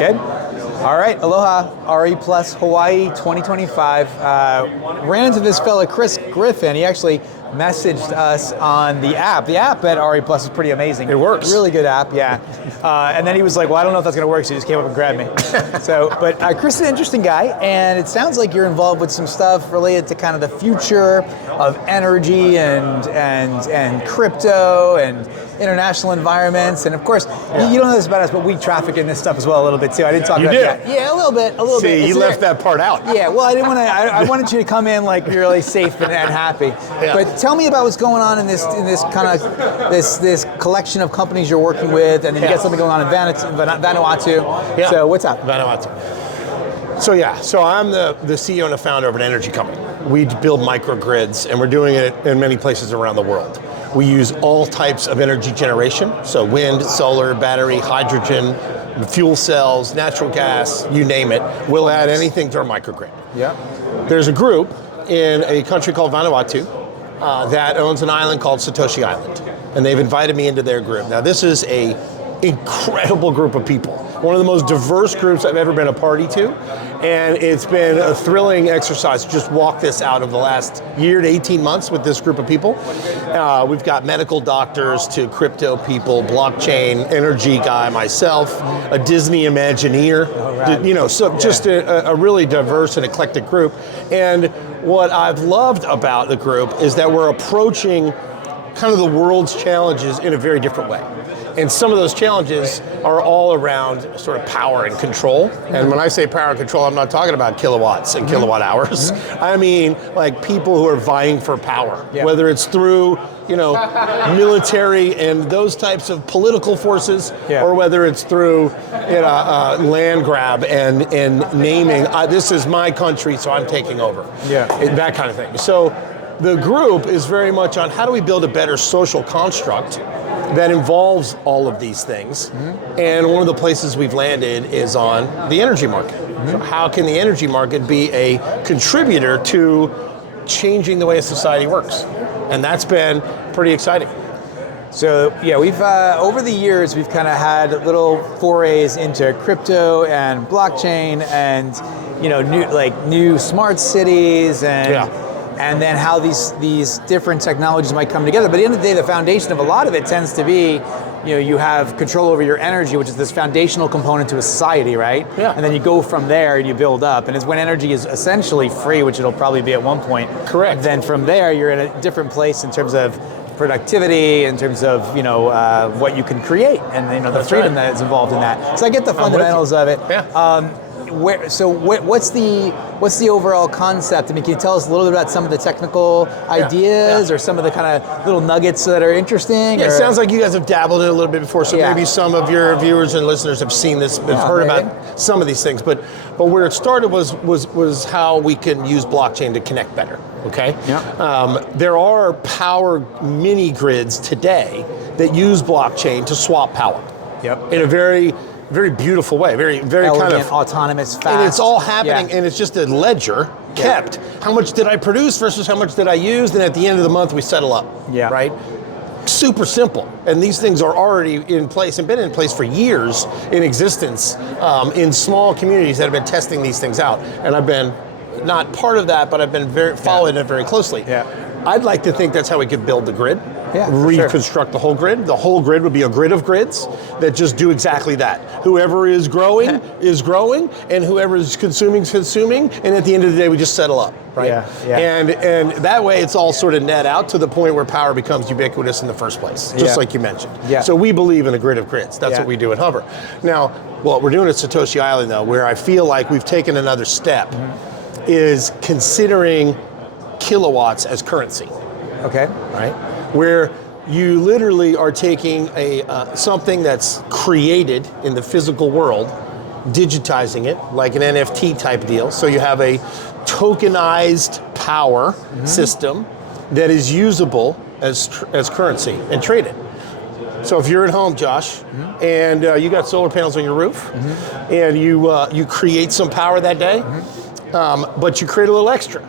Good. All right, aloha, RE Plus Hawaii 2025. Ran into this fella, Chris Griffin. He actually messaged us on the app. The app at RE Plus is pretty amazing. It works. Really good app, yeah. And then he was like, well, I don't know if that's going to work, so he just came up and grabbed me. But Chris is an interesting guy, and it sounds like you're involved with some stuff related to kind of the future of energy and crypto and international environments. And of course, you don't know this about us, but we traffic in this stuff as well a little bit too. I didn't talk about that. Yeah, a little bit. See, you left that part out. Yeah, well, I didn't want to. I wanted you to come in like you're really safe and happy. Yeah. But tell me about what's going on in this kind of this collection of companies you're working with, and then you got something going on in Vanuatu. Yeah. So what's up? Vanuatu. So I'm the CEO and the founder of an energy company. We build microgrids, and we're doing it in many places around the world. We use all types of energy generation, so wind, solar, battery, hydrogen, fuel cells, natural gas, you name it. We'll add anything to our microgrid. Yeah. There's a group in a country called Vanuatu that owns an island called Satoshi Island, and they've invited me into their group. Now, this is an incredible group of people. One of the most diverse groups I've ever been a party to, and it's been a thrilling exercise to just walk this out over the last year to 18 months with this group of people. We've got medical doctors to crypto people, blockchain, energy guy, myself, a Disney Imagineer, just a really diverse and eclectic group. And what I've loved about the group is that we're approaching kind of the world's challenges in a very different way. And some of those challenges are all around sort of power and control. And when I say power and control, I'm not talking about kilowatts and kilowatt hours. I mean, like people who are vying for power, whether it's through, military and those types of political forces, or whether it's through land grab and naming, this is my country, so I'm taking over. That kind of thing. So the group is very much on how do we build a better social construct that involves all of these things. And one of the places we've landed is on the energy market. So how can the energy market be a contributor to changing the way a society works? And that's been pretty exciting. So we've over the years we've kind of had little forays into crypto and blockchain and new smart cities and then how these different technologies might come together. But at the end of the day, the foundation of a lot of it tends to be, you have control over your energy, which is this foundational component to a society, right? Yeah. And then you go from there and you build up. And it's when energy is essentially free, which it'll probably be at one point. Correct. Then from there, you're in a different place in terms of productivity, in terms of what you can create, and the freedom that is involved in that. So I get the fundamentals of it. Yeah. What's the overall concept? I mean, can you tell us a little bit about some of the technical ideas or some of the kind of little nuggets that are interesting? Yeah, it sounds like you guys have dabbled in it a little bit before, so maybe some of your viewers and listeners have seen this, have heard about some of these things. But where it started was how we can use blockchain to connect better. Okay. Yeah. There are power mini grids today that use blockchain to swap power. Yep. In a very beautiful way, very elegant, kind of autonomous, fast. And it's all happening, and it's just a ledger kept. How much did I produce versus how much did I use? And at the end of the month, we settle up. Yeah. Right? Super simple. And these things are already in place and been in place for years in existence in small communities that have been testing these things out. And I've been not part of that, but I've been following it very closely. Yeah. I'd like to think that's how we could build the grid. Yeah, reconstruct the whole grid. The whole grid would be a grid of grids that just do exactly that. Whoever is growing is growing, and whoever is consuming is consuming, and at the end of the day, we just settle up, right? Yeah. And that way, it's all sort of net out to the point where power becomes ubiquitous in the first place, just like you mentioned. Yeah. So we believe in a grid of grids. That's what we do at Hover. Now, what we're doing at Satoshi Island, though, where I feel like we've taken another step, is considering kilowatts as currency. Okay. Right? Where you literally are taking something that's created in the physical world, digitizing it like an NFT type deal. So you have a tokenized power system that is usable as currency and traded. So if you're at home, Josh, and you got solar panels on your roof, and you create some power that day, but you create a little extra.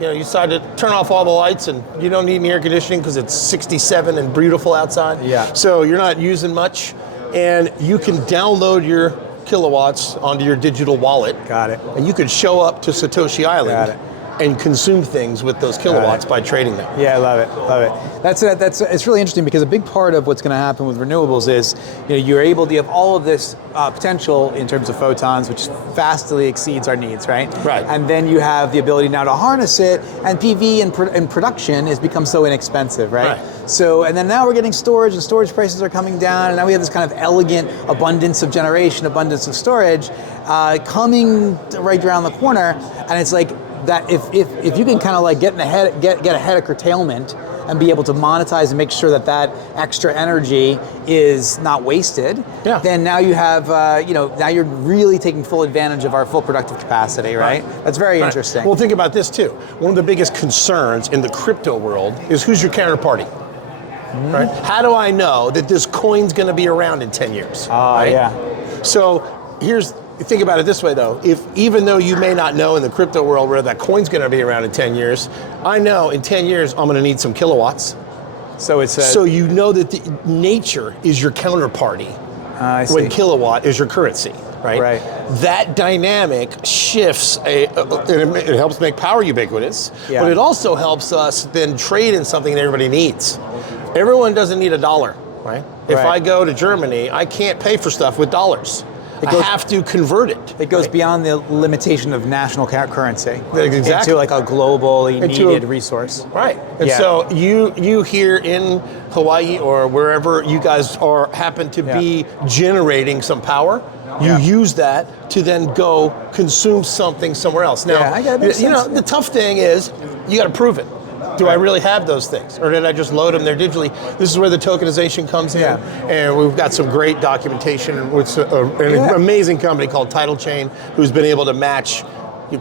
You decide to turn off all the lights, and you don't need any air conditioning because it's 67 and beautiful outside. Yeah. So you're not using much, and you can download your kilowatts onto your digital wallet. Got it. And you could show up to Satoshi Island and consume things with those kilowatts by trading them. Yeah, I love it. Love it. That's it's really interesting because a big part of what's going to happen with renewables is you have all of this potential in terms of photons, which vastly exceeds our needs, right? Right. And then you have the ability now to harness it, and PV and production has become so inexpensive, right? So, and then now we're getting storage, and storage prices are coming down, and now we have this kind of elegant abundance of generation, abundance of storage coming right around the corner, and it's like, that if you can kind of like get ahead of curtailment and be able to monetize and make sure that extra energy is not wasted, then now you have now you're really taking full advantage of our full productive capacity, right? That's very interesting. Well, think about this too. One of the biggest concerns in the crypto world is who's your counterparty, right? How do I know that this coin's going to be around in 10 years? So think about it this way though, even though you may not know in the crypto world where that coin's going to be around in 10 years, I know in 10 years I'm going to need some kilowatts. So you know that the nature is your counterparty when kilowatt is your currency, right? That dynamic shifts, it helps make power ubiquitous, but it also helps us then trade in something that everybody needs. Everyone doesn't need a dollar, right? If I go to Germany, I can't pay for stuff with dollars. I have to convert it. It goes beyond the limitation of national currency into like a globally needed resource. Right. And so you here in Hawaii or wherever you guys happen to be generating some power, you use that to then go consume something somewhere else. Now, the tough thing is you got to prove it. Do I really have those things? Or did I just load them there digitally? This is where the tokenization comes in. And we've got some great documentation with an amazing company called Tidal Chain who's been able to match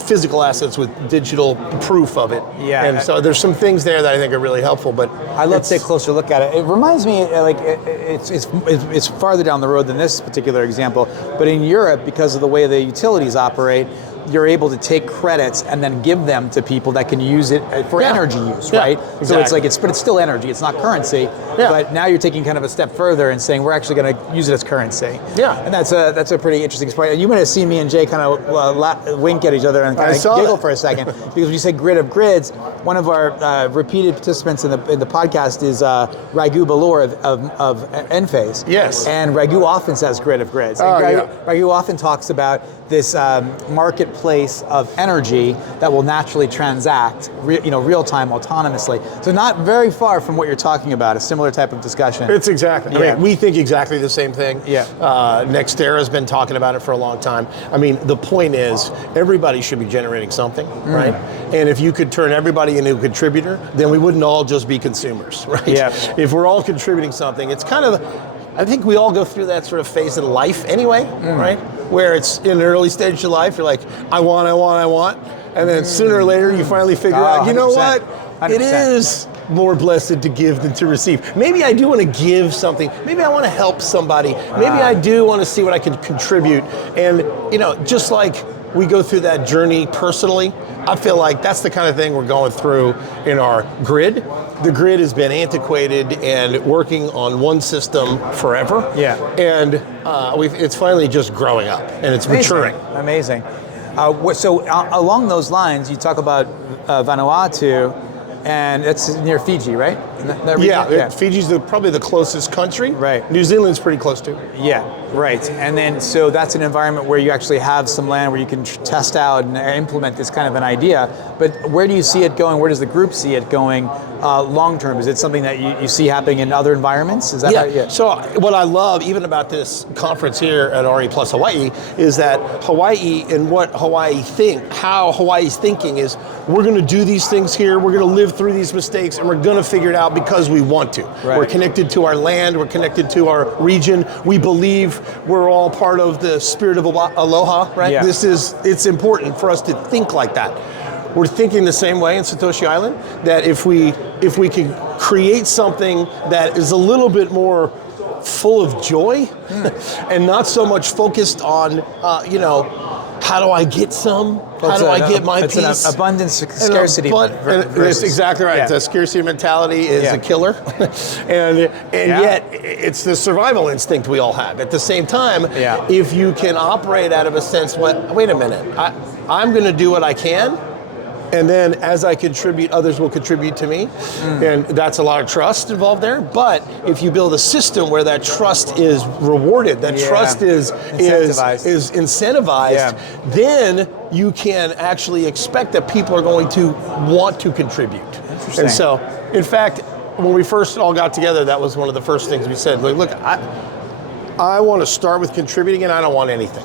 physical assets with digital proof of it. And so there's some things there that I think are really helpful. But I'd love to take a closer look at it. It reminds me, like it's farther down the road than this particular example, but in Europe, because of the way the utilities operate, you're able to take credits and then give them to people that can use it for energy use, right? Exactly. So it's like but it's still energy. It's not currency. But now you're taking kind of a step further and saying we're actually going to use it as currency. And that's a pretty interesting point. And you might have seen me and Jay kind of wink at each other and kind of giggle for a second because when you say grid of grids, one of our repeated participants in the podcast is Raghu Balor of Enphase. And Raghu often says grid of grids. Raghu often talks about this marketplace of energy that will naturally transact, real time, autonomously. So not very far from what you're talking about. A similar type of discussion. It's exactly. I mean, we think exactly the same thing. Nextera's been talking about it for a long time. I mean, the point is, everybody should be generating something, right? And if you could turn everybody into a contributor, then we wouldn't all just be consumers, right? If we're all contributing something, it's kind of. I think we all go through that sort of phase in life anyway, right? Where it's in an early stage of life, you're like, I want. And then sooner or later, you finally figure out, you know 100%. What? 100%. It is more blessed to give than to receive. Maybe I do want to give something. Maybe I want to help somebody. Maybe I do want to see what I can contribute. And, just like we go through that journey personally, I feel like that's the kind of thing we're going through in our grid. The grid has been antiquated and working on one system forever. And it's finally just growing up and it's maturing. Amazing. So along those lines, you talk about Vanuatu, and it's near Fiji, right? Fiji's probably the closest country. New Zealand's pretty close too. And then so that's an environment where you actually have some land where you can test out and implement this kind of an idea. But where do you see it going? Where does the group see it going long term? Is it something that you see happening in other environments? Is that So what I love even about this conference here at RE Plus Hawaii is that Hawaii and how Hawaii's thinking is we're going to do these things here, we're going to live through these mistakes, and we're going to figure it out because we want to. We're connected to our land, we're connected to our region, we believe we're all part of the spirit of aloha, right? It's important for us to think like that. We're thinking the same way in Satoshi Island, that if we can create something that is a little bit more full of joy and not so much focused on, how do I get some? How do I get my piece? It's an abundance scarcity. That's exactly right. Yeah. The scarcity mentality is a killer, and yet it's the survival instinct we all have. At the same time, if you can operate out of a sense, wait a minute, I'm going to do what I can. And then as I contribute, others will contribute to me. And that's a lot of trust involved there. But if you build a system where that trust is rewarded, that trust is incentivized, then you can actually expect that people are going to want to contribute. Interesting. And so, in fact, when we first all got together, that was one of the first things we said. Like, look, I want to start with contributing and I don't want anything.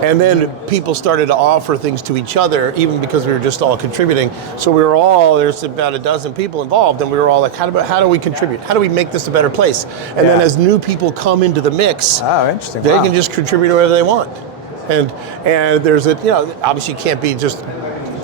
And then people started to offer things to each other, even because we were just all contributing. So we were all, there's about a dozen people involved, and we were all like, how do we contribute? How do we make this a better place? And then as new people come into the mix, interesting. they can just contribute whatever they want. And there's obviously you can't be just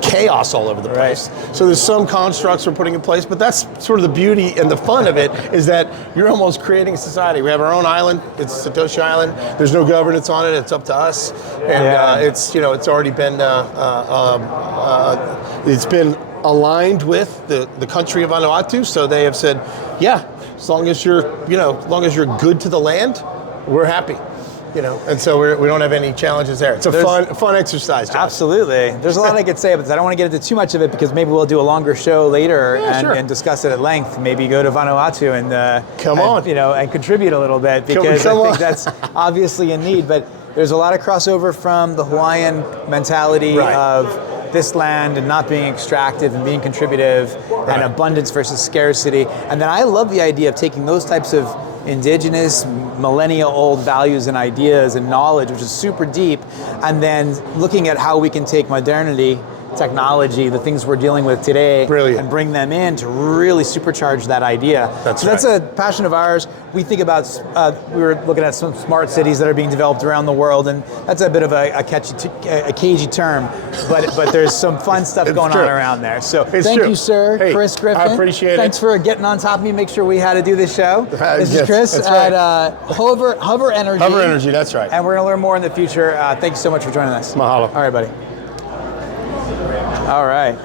chaos all over the place. Right. So there's some constructs we're putting in place, but that's sort of the beauty and the fun of it, is that you're almost creating a society. We have our own island. It's Satoshi Island. There's no governance on it. It's up to us. And it's already been it's been aligned with the country of Vanuatu. So they have said, as long as you're good to the land, we're happy. And so we don't have any challenges there. It's a fun exercise, John. Absolutely. There's a lot I could say, but I don't want to get into too much of it, because maybe we'll do a longer show later and discuss it at length. Maybe go to Vanuatu and and contribute a little bit, because I think that's obviously a need. But there's a lot of crossover from the Hawaiian mentality of this land and not being extractive and being contributive, and abundance versus scarcity. And then I love the idea of taking those types of indigenous, millennia-old values and ideas and knowledge, which is super deep, and then looking at how we can take modernity, technology, the things we're dealing with today, and bring them in to really supercharge that idea. That's a passion of ours. We think about, we were looking at some smart cities that are being developed around the world, and that's a bit of a cagey term, but there's some fun stuff going on around there. So thank you, sir, Chris Griffin. I appreciate it. Thanks for getting on top of me, make sure we had to do this show. This is Chris at Hover Energy. Hover Energy, that's right. And we're going to learn more in the future. Thank you so much for joining us. Mahalo. All right, buddy. All right.